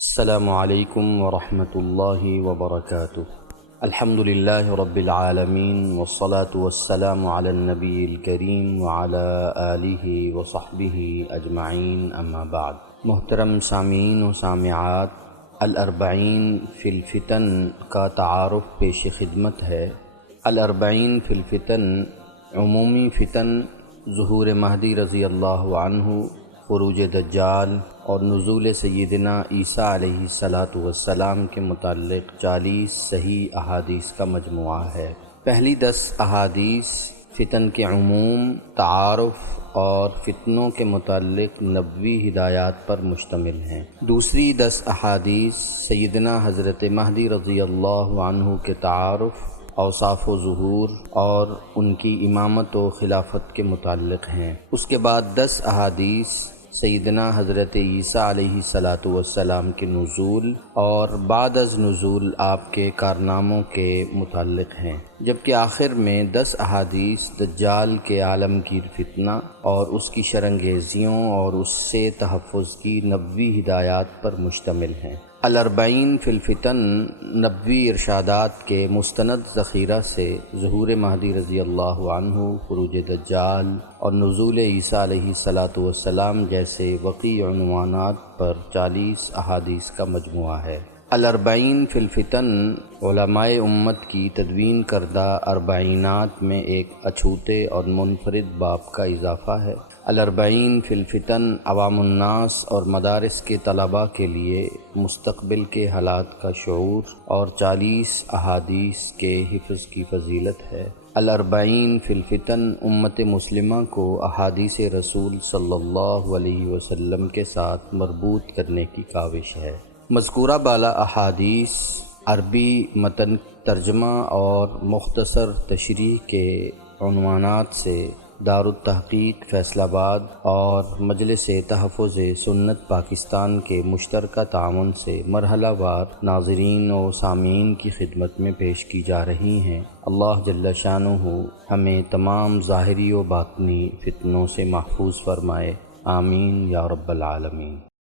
السلام علیکم ورحمۃ اللہ وبرکاتہ۔ الحمد للہ رب العالمین والصلاة والسلام علی النبی الکریم وعلی آلہ وصحبہ اجمعین، اما بعد۔ محترم سامعین و سامعات، الاربعین فی الفتن کا تعارف پیش خدمت ہے۔ الاربعین فی الفتن عمومی فتن، ظہور مہدی رضی اللہ عنہ، خروج دجال اور نزول سیدنا عیسیٰ علیہ السلام کے متعلق 40 صحیح احادیث کا مجموعہ ہے۔ پہلی 10 احادیث فتن کے عموم، تعارف اور فتنوں کے متعلق نبوی ہدایات پر مشتمل ہیں۔ دوسری 10 احادیث سیدنا حضرت مہدی رضی اللہ عنہ کے تعارف، اوصاف و ظہور اور ان کی امامت و خلافت کے متعلق ہیں۔ اس کے بعد 10 احادیث سیدنا حضرت عیسیٰ علیہ السلام کے نزول اور بعد از نزول آپ کے کارناموں کے متعلق ہیں، جبکہ آخر میں 10 احادیث دجال کے عالمگیر فتنہ اور اس کی شرانگیزیوں اور اس سے تحفظ کی نبوی ہدایات پر مشتمل ہیں۔ الاربعین فی الفتن نبوی ارشادات کے مستند ذخیرہ سے ظہور مہدی رضی اللہ عنہ، خروج دجال اور نزول عیسیٰ علیہ السلام جیسے وقیع عنوانات پر 40 احادیث کا مجموعہ ہے۔ الاربعین فی الفتن علماء امت کی تدوین کردہ اربعینات میں ایک اچھوتے اور منفرد باب کا اضافہ ہے۔ الاربعین فی الفتن عوام الناس اور مدارس کے طلباء کے لیے مستقبل کے حالات کا شعور اور 40 احادیث کے حفظ کی فضیلت ہے۔ الاربعین فی الفتن امت مسلمہ کو احادیث رسول صلی اللہ علیہ وسلم کے ساتھ مربوط کرنے کی کاوش ہے۔ مذکورہ بالا احادیث عربی متن، ترجمہ اور مختصر تشریح کے عنوانات سے دارالتحقیق فیصل آباد اور مجلس تحفظ سنت پاکستان کے مشترکہ تعاون سے مرحلہ وار ناظرین و سامعین کی خدمت میں پیش کی جا رہی ہیں۔ اللہ جل شانہ ہمیں تمام ظاہری و باطنی فتنوں سے محفوظ فرمائے، آمین یا رب العالمین۔